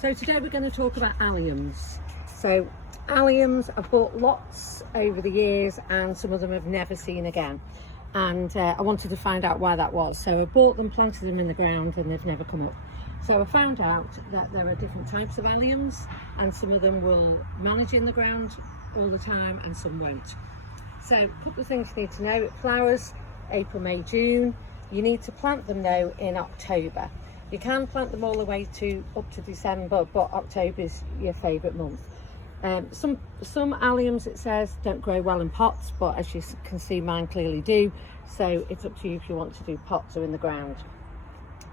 So today we're going to talk about alliums. So alliums, I've bought lots over the years and some of them I've never seen again. And I wanted to find out why that was. So I bought them, planted them in the ground and they've never come up. So I found out that there are different types of alliums and some of them will manage in the ground all the time and some won't. So a couple of things you need to know. It flowers April, May, June. You need to plant them though in October. You can plant them all the way to up to December, but October is your favourite month. Some alliums, it says, don't grow well in pots, but as you can see, mine clearly do. So it's up to you if you want to do pots or in the ground.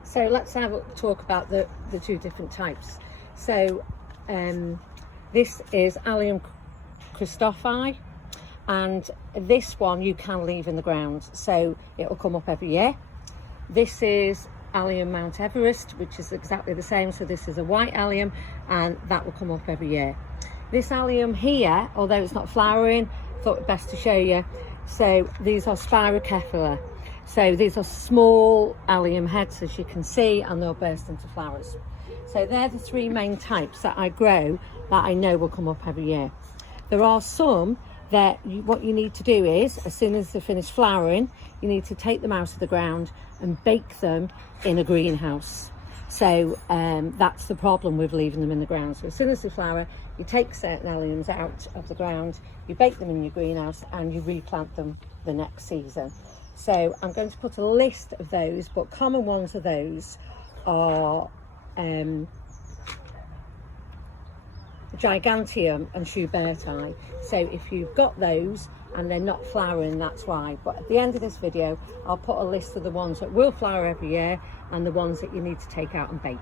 So let's have a talk about the two different types. So this is Allium Christophi, and this one you can leave in the ground, so it will come up every year. This is Allium Mount Everest, which is exactly the same. So this is a white allium and that will come up every year. This allium here, although it's not flowering, I thought it best to show you. So these are spirocephala. So these are small allium heads, as you can see, and they'll burst into flowers. So they're the three main types that I grow that I know will come up every year. There are some that what you need to do is, as soon as they finish flowering, you need to take them out of the ground and bake them in a greenhouse. So that's the problem with leaving them in the ground. So as soon as they flower, you take certain alliums out of the ground, you bake them in your greenhouse and you replant them the next season. So I'm going to put a list of those, but common ones of those are Giganteum and Schuberti. So if you've got those and they're not flowering, that's why. But at the end of this video, I'll put a list of the ones that will flower every year and the ones that you need to take out and bake.